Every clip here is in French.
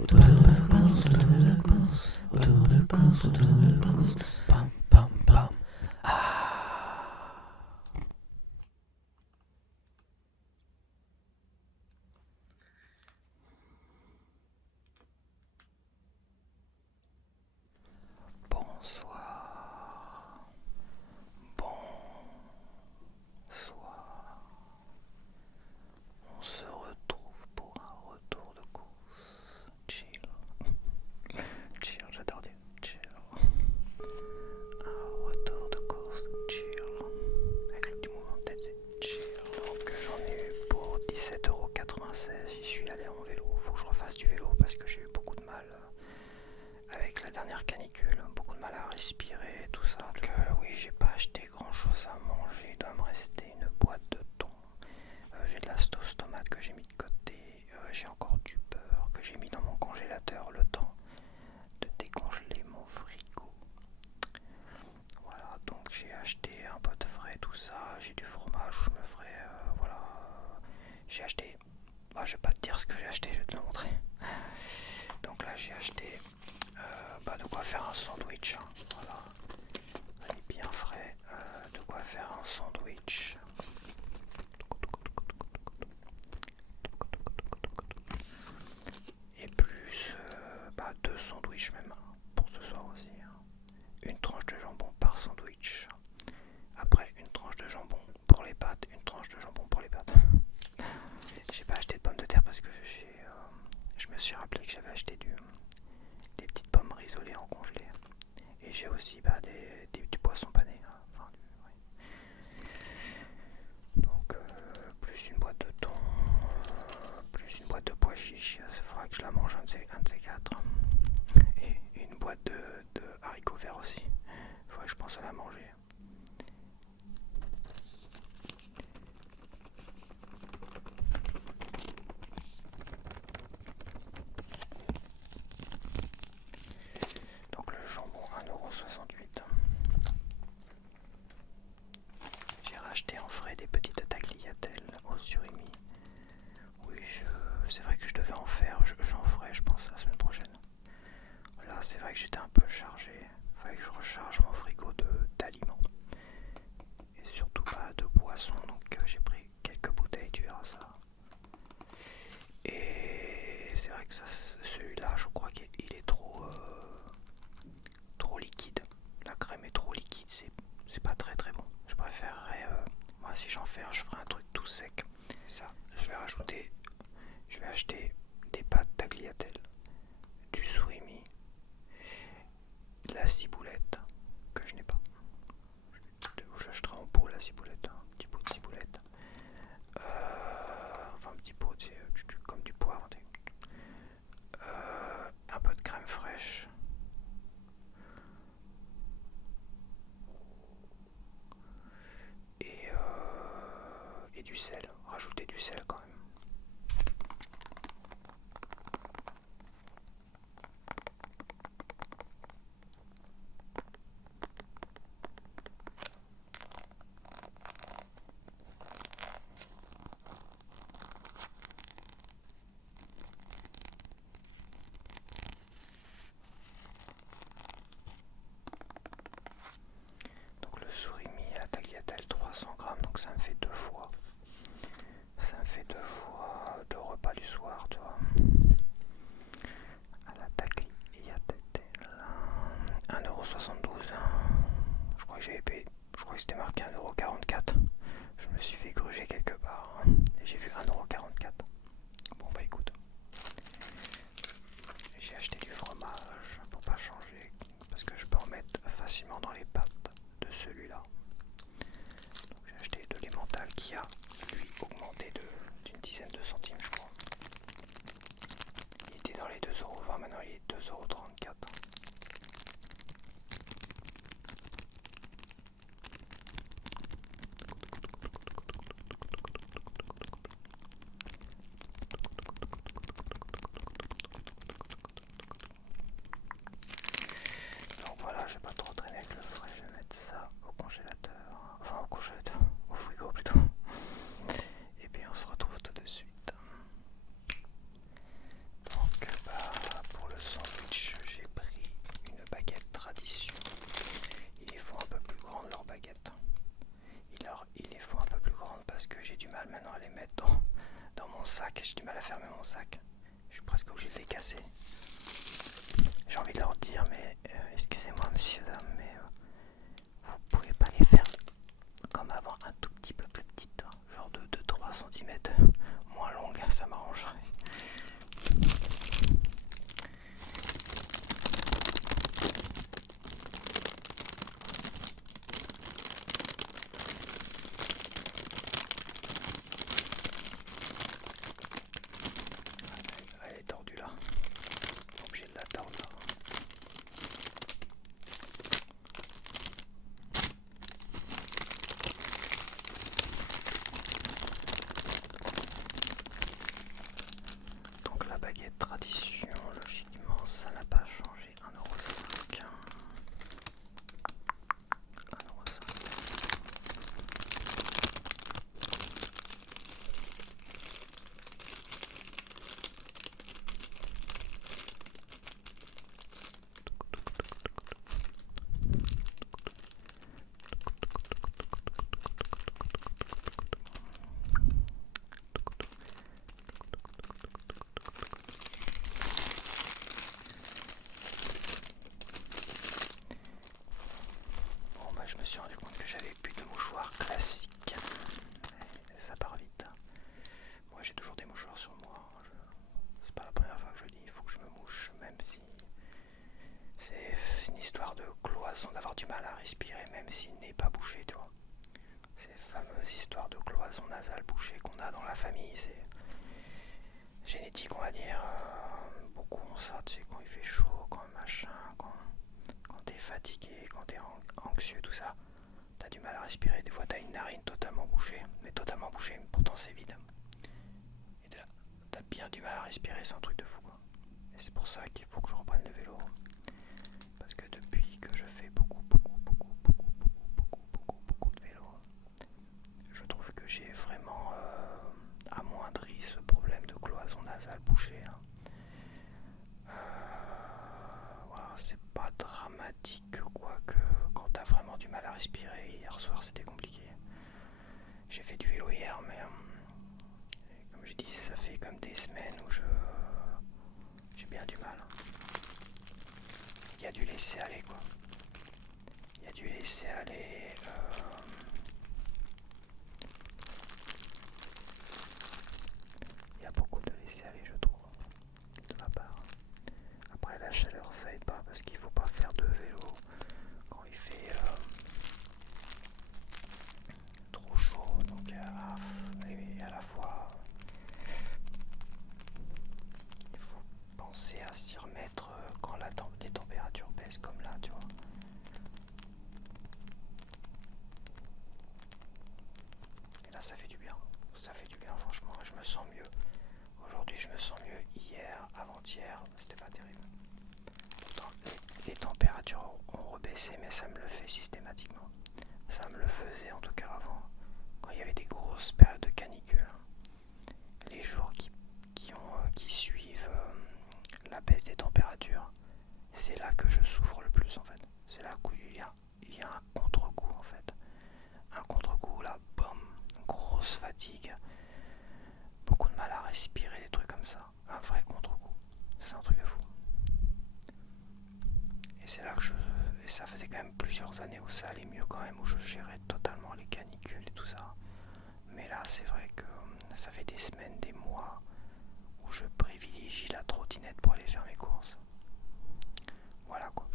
autour de course, autour de course, autour de course, autour de course, pam pam pam. Bonsoir, bonsoir. On se retrouve pour un retour de course. Chill. Chill, j'adore dire chill. Un retour de course, chill. Avec le petit mouvement de tête, c'est chill. Donc j'en ai eu pour 17,96€. J'y suis allé en vélo. Faut que je refasse du vélo parce que j'ai eu beaucoup de mal avec la dernière canicule. Beaucoup de mal à respirer, tout ça. Donc oui, j'ai pas acheté grand chose à manger. Il doit me rester une boîte de thon. J'ai de la sauce tomate que j'ai mis de côté. J'ai encore du beurre que j'ai mis dans mon congélateur le temps de décongeler mon frigo. Voilà, donc j'ai acheté un peu de frais, tout ça. J'ai du fromage, je me ferai, voilà. J'ai acheté, je vais pas te dire ce que j'ai acheté, je vais te le montrer. Donc là j'ai acheté de quoi faire un sandwich. Voilà, on est bien frais. De quoi faire un sandwich. Et plus deux sandwichs même pour ce soir aussi. Une tranche de jambon par sandwich. Après une tranche de jambon pour les pâtes, une tranche de jambon pour les pâtes. J'ai pas acheté de pommes de terre parce que je me suis rappelé que j'avais acheté des petites pommes risolées en congelé. Et j'ai aussi du poisson pané. Enfin, donc plus une boîte de thon, plus une boîte de pois chiches. Il faudra que je la mange un de ces quatre. Et une boîte de haricots verts aussi. Il faudrait que je pense à la manger. Donc le jambon 1,68€. J'ai racheté en frais des petites tagliatelles au surimi. Oui, c'est vrai que je devais en faire, j'en ferai je pense la semaine prochaine. Là c'est vrai que j'étais un peu chargé, il fallait que je recharge mon frigo d'aliments. Et surtout de boissons, donc j'ai pris quelques bouteilles, tu verras ça. Et c'est vrai que celui-là je crois qu'il est trop liquide. La crème est trop liquide, c'est pas très très bon. Je préférerais, moi si j'en fais un, je ferai un truc tout sec. Ça, je vais acheter des pâtes tagliatelles, du surimi, de la ciboulette que je n'ai pas. J'achèterai en pot la ciboulette, un petit pot de ciboulette. Enfin un petit pot, comme du poivre. Un peu de crème fraîche. Et du sel. Rajouter du sel quand même. Donc le surimi et la tagliatelle 300 grammes, donc ça me fait deux fois. Ça me fait deux fois deux repas du soir, tu vois. À la tagliatelle. 1,72€. Je crois que j'avais payé. Je crois que c'était marqué 1,44€. Je me suis fait gruger quelque part. Et j'ai vu 1,44€. Bon bah écoute. J'ai acheté du fromage pour pas changer. Parce que je peux en mettre facilement dans les pâtes de celui-là. Donc j'ai acheté de l'emmental qui a lui augmenté d'une dizaine de centimes je crois. Il était dans les 2,20€, maintenant il est 2,34€. presque obligé de les casser. J'ai envie de leur dire, mais excusez-moi monsieur, dame, mais vous pouvez pas les faire comme avant, un tout petit peu plus petites, genre de 2-3 cm moins longues, ça m'arrangerait. Elle est tordue là, obligé de la tordre là. Donc la baguette tradition, logiquement ça n'a pas changé, 1,5 €. 1,5 €. Bon bah je me suis rendu compte que j'avais plus de mouchoirs classiques. Ça part vite. Moi j'ai toujours des mouchoirs sur moi. C'est pas la première fois que je dis il faut que je me mouche, même si c'est une histoire de cloison, d'avoir du mal à respirer même s'il n'est pas bouché, tu vois. Ces fameuses histoires de cloison nasale bouchée qu'on a dans la famille, c'est génétique on va dire. Beaucoup ont ça, tu sais, quand il fait chaud, quand machin, quand t'es fatigué, quand t'es anxieux, tout ça, t'as du mal à respirer. Des fois t'as une narine totalement bouchée, pourtant c'est vide. Et t'as bien du mal à respirer, c'est un truc de fou quoi. Et c'est pour ça qu'il faut que je reprenne le vélo. Parce que depuis que je fais beaucoup de vélo, je trouve que j'ai vraiment amoindri ce problème de cloison nasale bouchée. Voilà, c'est pas dramatique, quoique quand t'as vraiment du mal à respirer, hier soir c'était compliqué. J'ai fait du vélo hier, mais comme je dis, ça fait comme des semaines où j'ai bien du mal. Il y a du laisser aller quoi. Il y a du laisser aller. Il y a beaucoup de laisser aller, je trouve, de ma part. Après la chaleur ça aide pas parce qu'il faut pas faire de vélo quand il fait trop chaud, donc et à la fois il faut penser à s'y remettre quand les températures baissent comme là, tu vois. Et là ça fait du bien franchement, je me sens mieux. Aujourd'hui je me sens mieux, hier, avant-hier, c'était pas terrible. Pourtant les températures ont rebaissé, mais ça me le fait systématiquement. Ça me le faisait en tout cas avant, quand il y avait des grosses périodes de canicule. Les jours qui suivent la baisse des températures, c'est là que je souffre le plus en fait. C'est là qu'il y a un contre-coup en fait. Un contre-coup là, boum, grosse fatigue, beaucoup de mal à respirer, des trucs comme ça. Un vrai contre-coup. C'est un truc de fou. Et c'est là que et ça faisait quand même plusieurs années où ça allait mieux quand même, où je gérais totalement les canicules et tout ça. Mais là c'est vrai que ça fait des semaines, des mois où je privilégie la trottinette pour aller faire mes courses. Voilà quoi.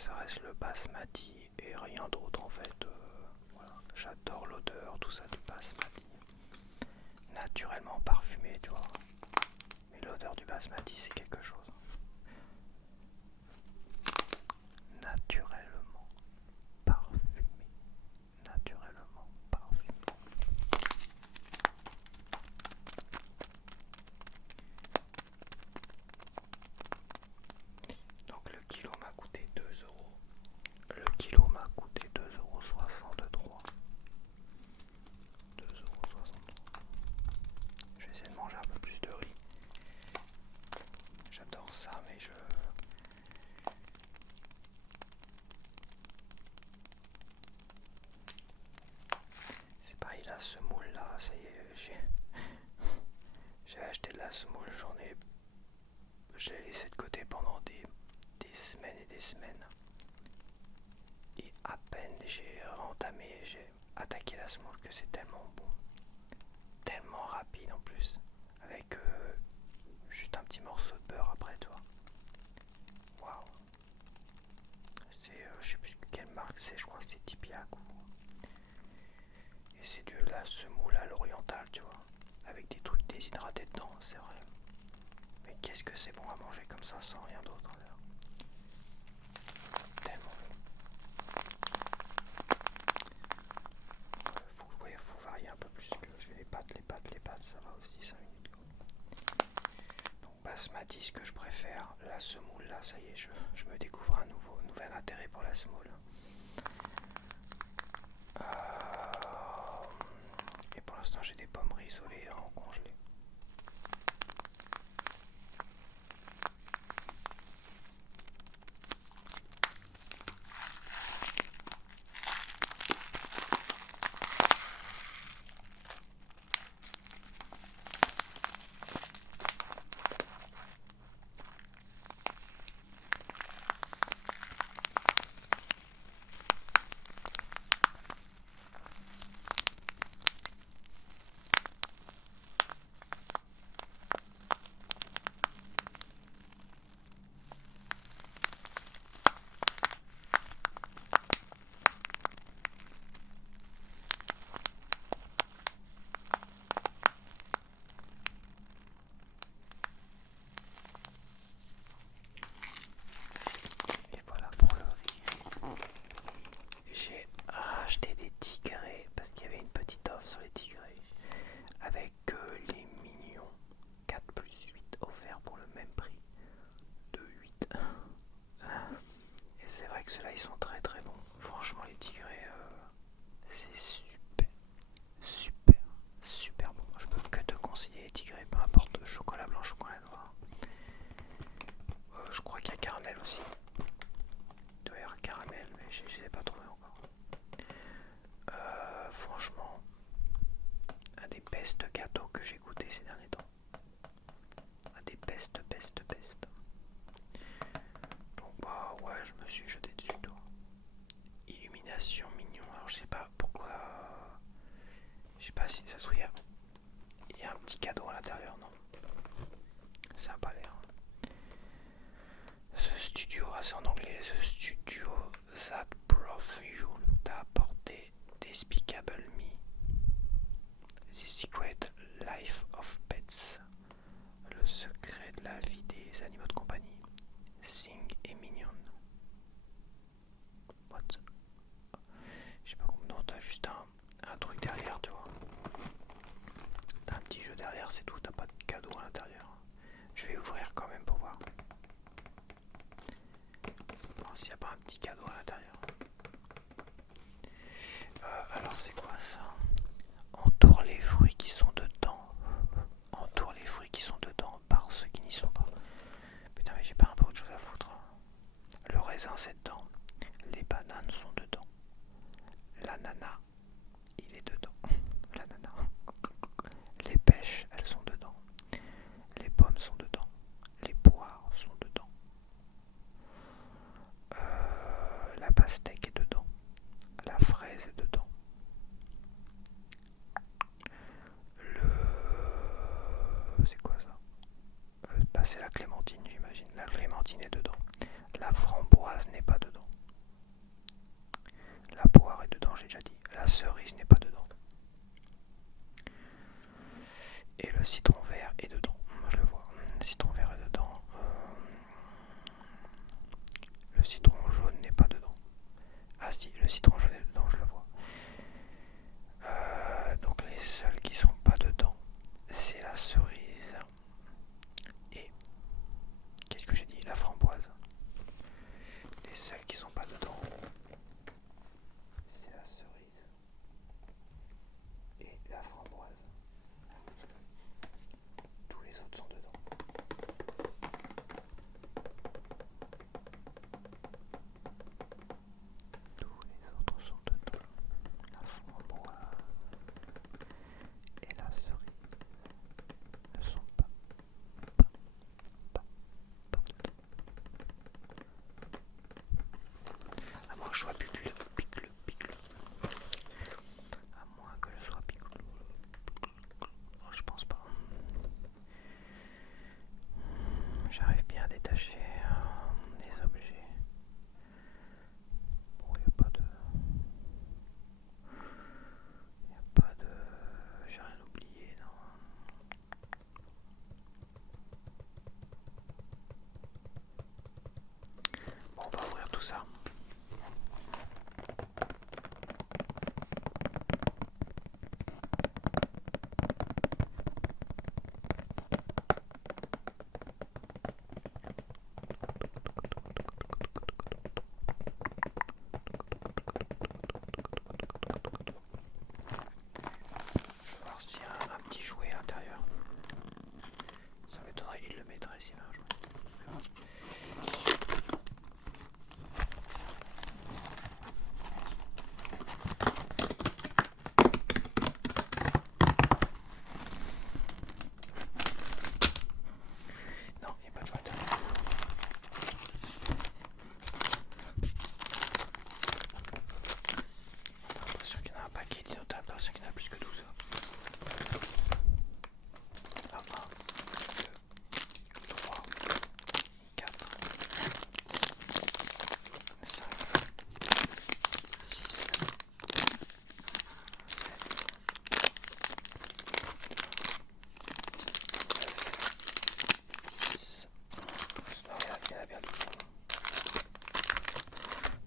ça reste le basmati et rien d'autre en fait. Voilà. J'adore l'odeur, tout ça du basmati. Naturellement parfumé, tu vois. Mais l'odeur du basmati, c'est quelque chose. Naturellement parfumé. Naturellement parfumé. Donc le kilo m'a coûté 2 euros. Le kilo m'a coûté 2,63 €. 2,63 €. Je vais essayer de manger un peu plus de riz. J'adore ça, mais c'est pareil, la semoule là, ça y est, j'ai acheté de la semoule, je l'ai laissé de côté pendant des semaines et des semaines. Et à peine j'ai attaqué la semoule que c'est tellement bon. Tellement rapide en plus. Avec juste un petit morceau de beurre après, toi. Waouh. C'est, je sais plus quelle marque c'est, je crois que c'est Tipiaco. Et c'est de la semoule à l'orientale, tu vois. Avec des trucs déshydratés dedans, c'est vrai. Mais qu'est-ce que c'est bon à manger comme ça sans rien d'autre. Tellement bon. Faut varier un peu plus que les pâtes, ça va aussi 5 minutes. Donc basmati, ce que je préfère, la semoule là, ça y est, je me découvre un nouvel intérêt pour la semoule. Et pour l'instant j'ai des pommes rissolées en congelé. Et voilà pour le riz. J'ai racheté des tigrés parce qu'il y avait une petite offre sur les tigrés avec les mignons 4 plus 8 offerts pour le même prix de 8. Et c'est vrai que ceux-là ils sont très très bons. Franchement les tigrés c'est super bon. Je peux que te conseiller les tigrés, peu importe chocolat blanc, chocolat noir. Je crois qu'il y a caramel aussi. Il doit y avoir caramel, mais je ne les ai pas trouvés encore. Franchement, un des best gâteaux que j'ai goûté ces derniers temps. Un des best. Donc bah ouais, je me suis jeté dessus, toi. Illumination mignon. Alors je sais pas pourquoi. Je sais pas si ça se trouve il y a un petit cadeau à l'intérieur, non? Ça a pas l'air. Ce studio, c'est en anglais, ce studio that brought you t'a apporté Despicable Me, The Secret Life of Pets, le secret de la vie des animaux de compagnie, Sing et Mignon. What? Je sais pas comment, non, t'as juste un truc derrière, tu vois. T'as un petit jeu derrière, c'est tout, t'as pas de cadeau à l'intérieur. Je vais ouvrir quand même pour voir. S'il n'y a pas un petit cadeau à l'intérieur. Alors c'est quoi ça? Entoure les fruits qui sont dedans. Entoure les fruits qui sont dedans par ceux qui n'y sont pas. Putain mais j'ai pas un peu autre chose à foutre. Le raisin c'est dedans. Les bananes sont dedans. L'ananas, il est dedans. L'ananas. Les pêches, elles sont dedans. Les pommes sont dedans. Les poires sont dedans. La pastèque est dedans. La fraise est dedans. C'est quoi ça? Bah, c'est la clémentine, j'imagine. La clémentine est dedans. La framboise n'est pas dedans. le citron jaune n'est pas dedans. Ah si, le citron jaune est dedans, je le vois. Donc les seuls qui sont pas dedans, c'est la cerise et qu'est-ce que j'ai dit, la framboise. Les seuls qui sont pas dedans, c'est la cerise et la framboise. Tous les autres sont dedans. Tous les autres sont dedans. La framboise et la cerise ne sont pas dedans. À moins que je sois picle. À moins que je sois picle. Non, je pense pas. J'arrive bien à détacher les objets. Bon, il n'y a pas de... J'ai rien oublié, non. Bon, on va ouvrir tout ça. Je vais voir s'il y a un petit jouet à l'intérieur. Ça m'étonnerait, il le mettrait s'il y avait un jouet. Non, il n'y a pas de jouet à l'intérieur. T'as l'impression qu'il y en a un paquet, disons, t'as l'impression qu'il y en a plus que 12. Ah, 1, 2, 3, 4, 5, 6, 7, 10, 11, 12. Non, il y en a bien 12.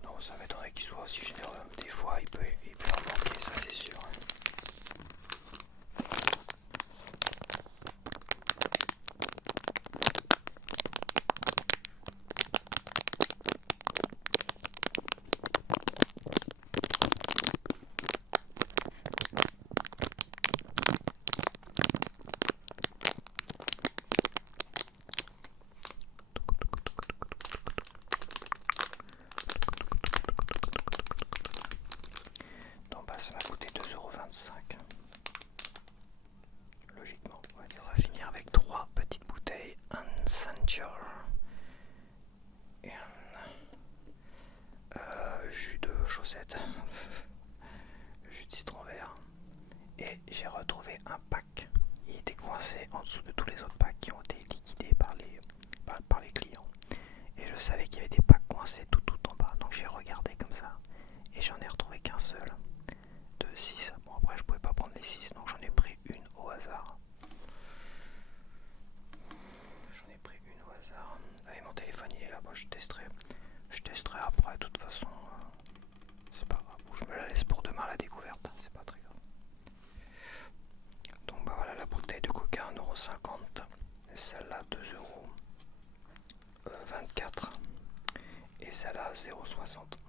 Non, ça m'étonnerait qu'il soit aussi généreux. Des fois, il peut en manquer, ça c'est sûr. Donc bah, ça m'a coûté 2,25 €. Logiquement, on va finir avec 3 petites bouteilles Essential et un jus de chaussette, jus de citron vert. Et j'ai retrouvé un pack. Il était coincé en dessous de tous les autres packs qui ont été liquidés par les clients. Et je savais qu'il y avait des packs coincés tout en bas. Donc j'ai regardé comme ça et j'en ai retrouvé qu'un seul. De 6. Bon, après je pouvais pas prendre les 6, donc j'en ai pris une au hasard. Allez, mon téléphone il est là, moi je testerai après, de toute façon c'est pas grave, ou je me la laisse pour demain la découverte, c'est pas très grave. Donc bah voilà, la bouteille de coca 1,50 €, celle-là 2,24 € et celle-là 0,60 €.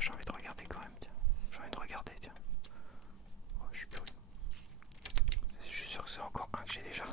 J'ai envie de regarder quand même, tiens. J'ai envie de regarder, tiens. Oh, je suis curieux. Je suis sûr que c'est encore un que j'ai déjà.